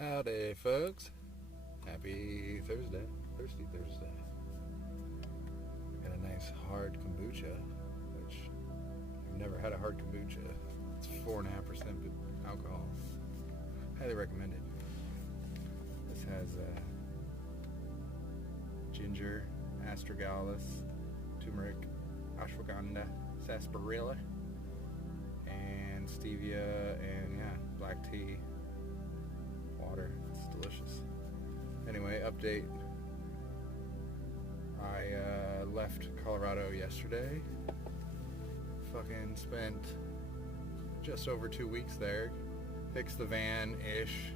Howdy, folks. Happy Thursday. Thirsty Thursday. Got a nice hard kombucha, which I've never had a hard kombucha. It's 4.5% alcohol. Highly recommended. This has ginger, astragalus, turmeric, ashwagandha, sarsaparilla, and stevia, and black tea. Water. It's delicious. Anyway, update. I left Colorado yesterday. Fucking spent just over 2 weeks there. Fixed the van-ish.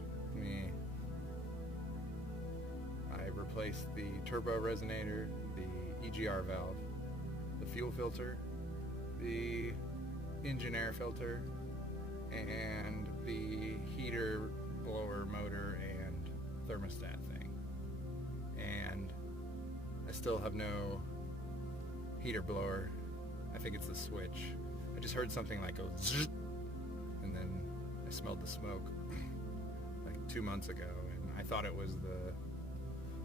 I replaced the turbo resonator, the EGR valve, the fuel filter, the engine air filter, and the heater blower motor and thermostat thing. And I still have no heater blower. I think it's the switch. I just heard something like go zzz, and then I smelled the smoke like 2 months ago, and I thought it was the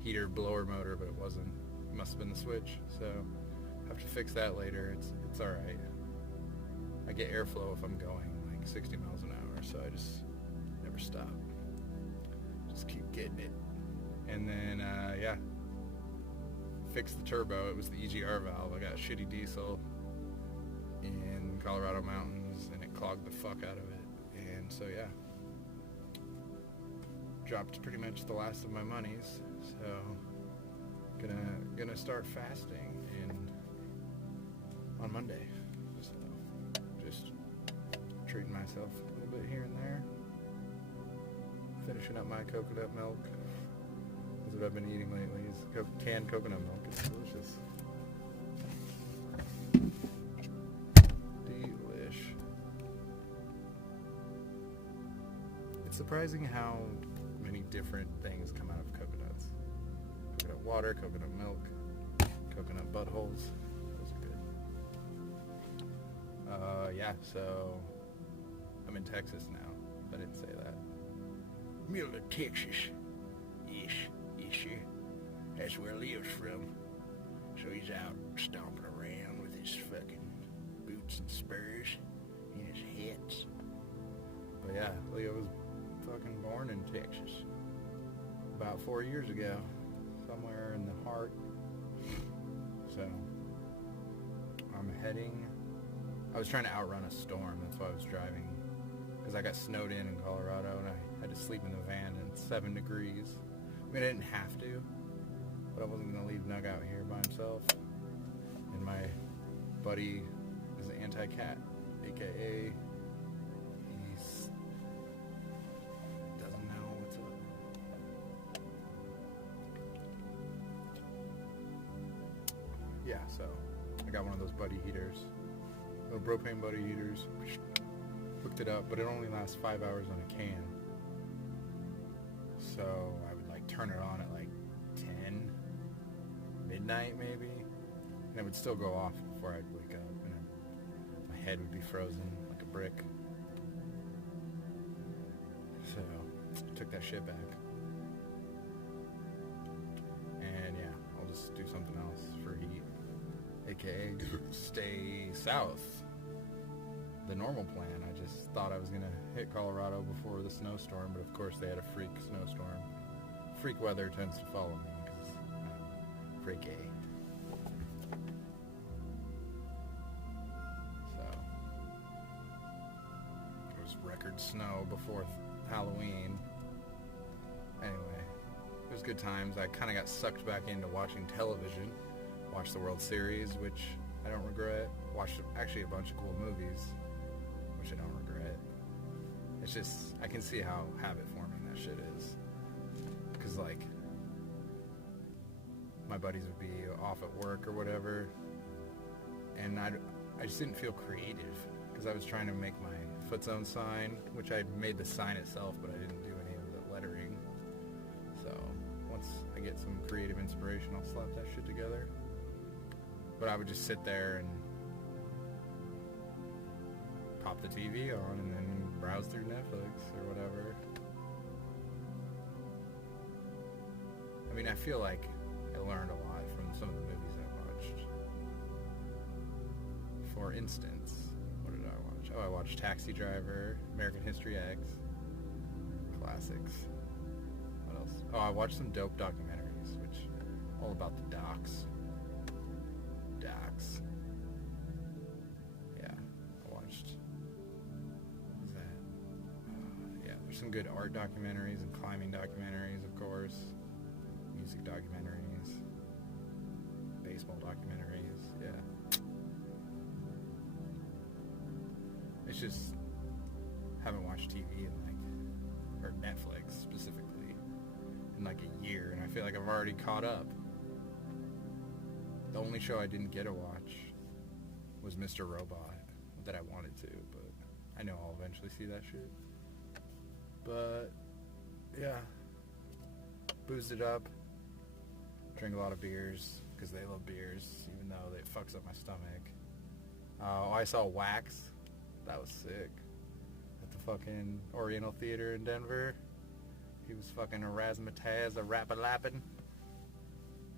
heater blower motor, but it wasn't. It must have been the switch. So I have to fix that later. It's alright. I get airflow if I'm going like 60 miles an hour, so I just never stop. Just keep getting it. And then, fixed the turbo. It was the EGR valve. I got shitty diesel in Colorado mountains, and it clogged the fuck out of it. And so, dropped pretty much the last of my monies. So, gonna start fasting on Monday. So, just treating myself a little bit here and there. Finishing up my coconut milk. That's what I've been eating lately, is canned coconut milk. It's delicious. Delish. It's surprising how many different things come out of coconuts. Coconut water, coconut milk, coconut buttholes. Those are good. So I'm in Texas now. I didn't say that. Middle of Texas. Yes, sir. That's where Leo's from. So he's out stomping around with his fucking boots and spurs and his hats. But Leo was fucking born in Texas about 4 years ago, somewhere in the heart. So I was trying to outrun a storm. That's why I was driving, because I got snowed in Colorado, and I had to sleep in the van in 7 degrees. I mean, I didn't have to, but I wasn't going to leave Nug out here by himself. And my buddy is an anti-cat, aka he doesn't know what's up. So I got one of those buddy heaters, little propane buddy heaters. Hooked it up, but it only lasts 5 hours on a can. So I would turn it on at 10 midnight maybe, and it would still go off before I'd wake up, and my head would be frozen like a brick. So took that shit back, and I'll just do something else for heat, aka stay south. The normal plan. I just thought I was going to hit Colorado before the snowstorm, but of course they had a freak snowstorm. Freak weather tends to follow me because I'm freaky. So, it was record snow before Halloween. Anyway, it was good times. I kind of got sucked back into watching television. Watched the World Series, which I don't regret. Watched actually a bunch of cool movies, which I don't regret. It's just, I can see how habit-forming that shit is. Because, my buddies would be off at work or whatever, and I just didn't feel creative, because I was trying to make my foot zone sign, which I made the sign itself, but I didn't do any of the lettering. So, once I get some creative inspiration, I'll slap that shit together. But I would just sit there and pop the TV on and then browse through Netflix or whatever. mean, I feel like I learned a lot from some of the movies I watched. For instance, what did I watch? Oh, I watched Taxi Driver, American History X, classics. What else? Oh, I watched some dope documentaries, which all about the docs. Yeah, I watched. What was that? Yeah, there's some good art documentaries and climbing documentaries, of course. Music documentaries, baseball documentaries. Yeah, it's just haven't watched TV or Netflix specifically in like a year, and I feel like I've already caught up. The only show I didn't get to watch was Mr. Robot that I wanted to, but I know I'll eventually see that shit. But yeah, boozed it up, drank a lot of beers because they love beers, even though it fucks up my stomach. I saw Wax. That was sick. At the fucking Oriental Theater in Denver. He was fucking a razzmatazz, a rap-a-lappin'.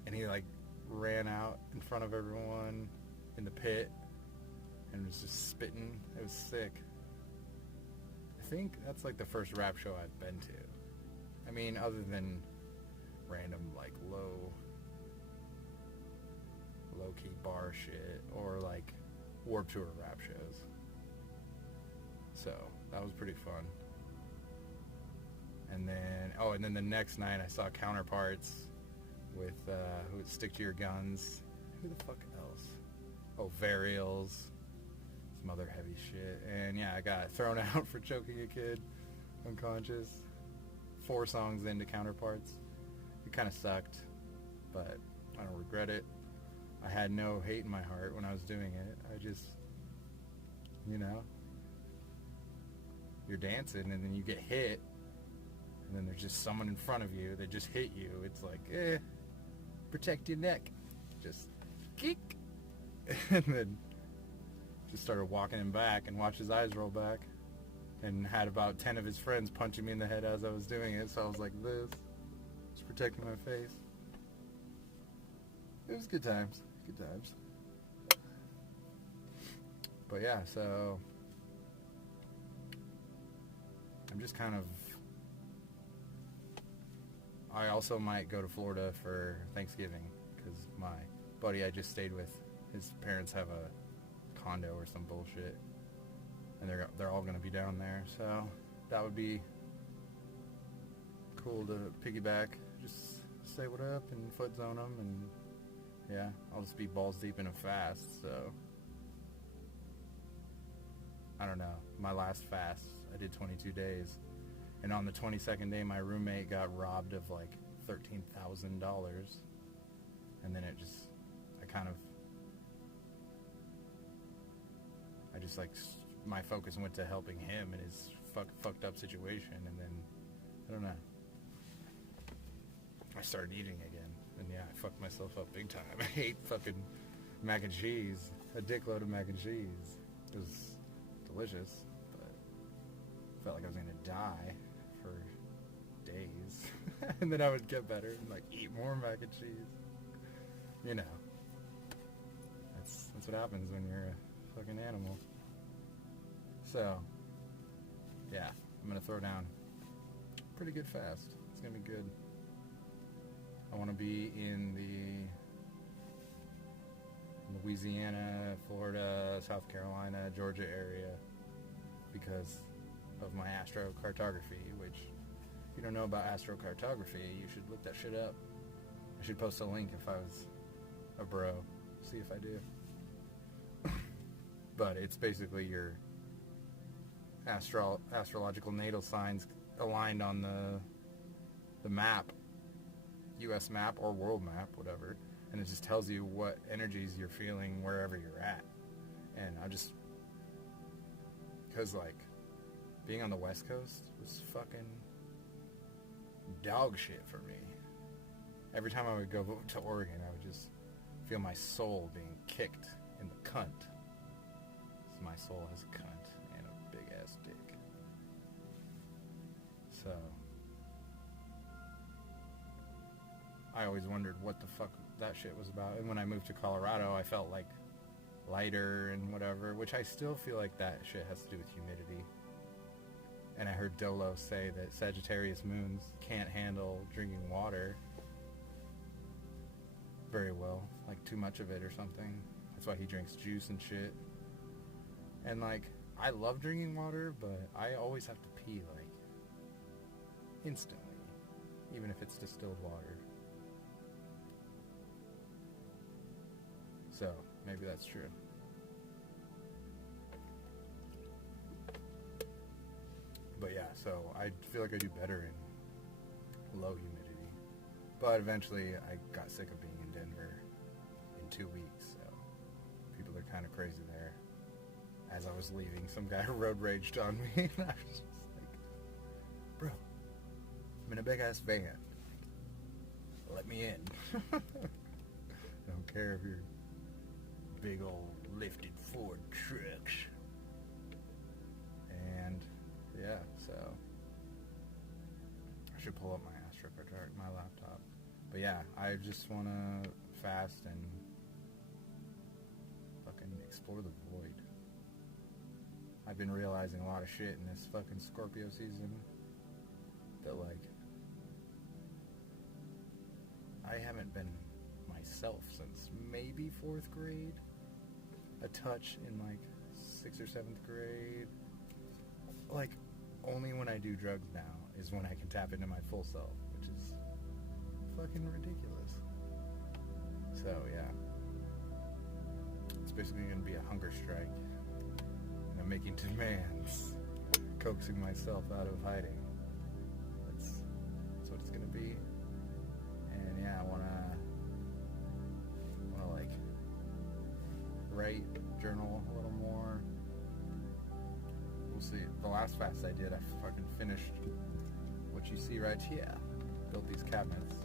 And he like ran out in front of everyone in the pit and was just spitting. It was sick. I think that's like the first rap show I've been to. I mean, other than random like low-key bar shit or like Warped Tour rap shows. So that was pretty fun. And then the next night I saw Counterparts with who would Stick to Your Guns. Who the fuck else? Oh, Varials. Some other heavy shit. And yeah, I got thrown out for choking a kid unconscious. 4 songs into Counterparts. It kind of sucked, but I don't regret it. I had no hate in my heart when I was doing it. I just, you're dancing and then you get hit, and then there's just someone in front of you that just hit you. It's like, protect your neck. Just kick. And then just started walking him back and watched his eyes roll back, and had about 10 of his friends punching me in the head as I was doing it. So I was like this, just protecting my face. It was good times. But yeah, so I'm just kind of... I also might go to Florida for Thanksgiving, because my buddy I just stayed with, his parents have a condo or some bullshit, and they're all going to be down there, so that would be cool to piggyback, just say what up and foot zone them, and yeah, I'll just be balls deep in a fast. So I don't know, my last fast I did 22 days, and on the 22nd day my roommate got robbed of like $13,000, and then my focus went to helping him in his fucked up situation, and then I don't know, I started eating again, and yeah, I fucked myself up big time. I ate fucking mac and cheese, a dickload of mac and cheese. It was delicious, but I felt like I was gonna die for days. And then I would get better and like eat more mac and cheese. That's what happens when you're a fucking animal. So yeah, I'm gonna throw down pretty good fast. It's gonna be good. I want to be in the Louisiana, Florida, South Carolina, Georgia area because of my astrocartography, which, if you don't know about astrocartography, you should look that shit up. I should post a link if I was a bro. See if I do. But it's basically your astrological natal signs aligned on the map, US map or world map, whatever, and it just tells you what energies you're feeling wherever you're at. And because like being on the West Coast was fucking dog shit for me. Every time I would go to Oregon, I would just feel my soul being kicked in the cunt. So my soul has a cunt and a big ass dick. So I always wondered what the fuck that shit was about. And when I moved to Colorado, I felt like lighter and whatever, which I still feel like that shit has to do with humidity. And I heard Dolo say that Sagittarius moons can't handle drinking water very well, like too much of it or something. That's why he drinks juice and shit. And like, I love drinking water, but I always have to pee like instantly, even if it's distilled water. So maybe that's true. But yeah, so I feel like I do better in low humidity. But eventually I got sick of being in Denver in 2 weeks, so people are kind of crazy there. As I was leaving, some guy road raged on me, and I was just like, bro, I'm in a big ass van. Let me in. I don't care if you're big old lifted Ford trucks. And yeah, so I should pull up my AstroCard, my laptop. But yeah, I just want to fast and fucking explore the void. I've been realizing a lot of shit in this fucking Scorpio season that, like, I haven't been myself since maybe 4th grade. A touch in like 6th or 7th grade. Like, only when I do drugs now is when I can tap into my full self, which is fucking ridiculous. So yeah, it's basically gonna be a hunger strike, and I'm making demands, coaxing myself out of hiding. That's what it's gonna be. And yeah, I wanna like write, journal a little more. We'll see. The last fast I did, I fucking finished what you see right here. Built these cabinets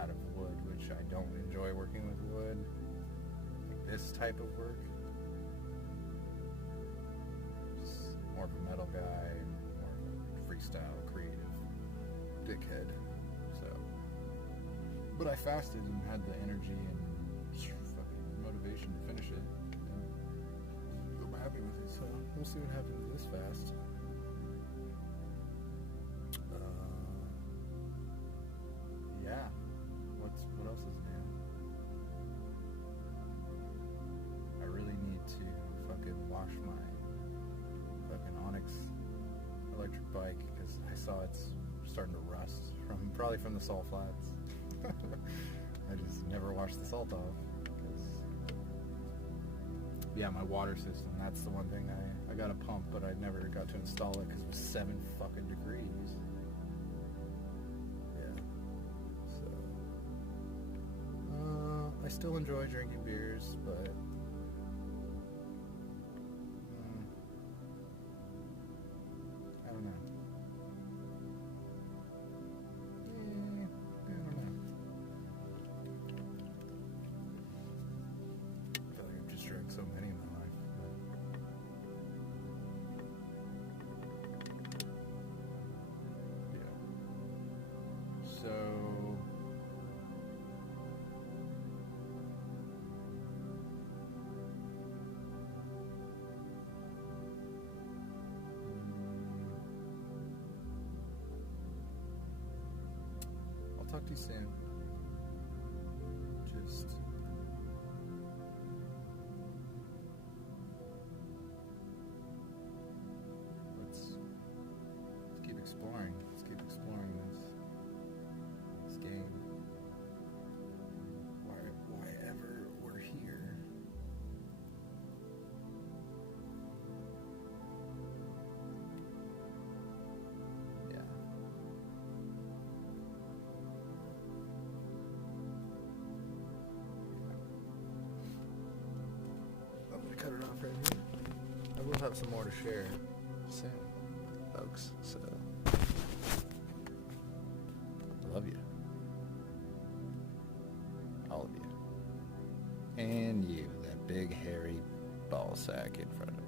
out of wood, which I don't enjoy working with wood. Like this type of work. Just more of a metal guy, more of a freestyle, creative dickhead. So, but I fasted and had the energy and fucking motivation to finish it. I'm happy with it, so we'll see what happens this fast. Yeah. What else is new? I really need to fucking wash my fucking Onyx electric bike because I saw it's starting to rust probably from the salt flats. I just never washed the salt off. Yeah, my water system, that's the one thing I got a pump, but I never got to install it because it was 7 fucking degrees. Yeah. So, I still enjoy drinking beers, but I don't know. I don't know. I feel like I've just drank so many in my life. Yeah. So I'll talk to you soon. Just let's keep exploring. Let's keep exploring this game. Why ever we're here. Yeah. I'm gonna cut it off right here. I will have some more to share soon, folks. So, love you. All of you. And you, that big hairy ball sack in front of me.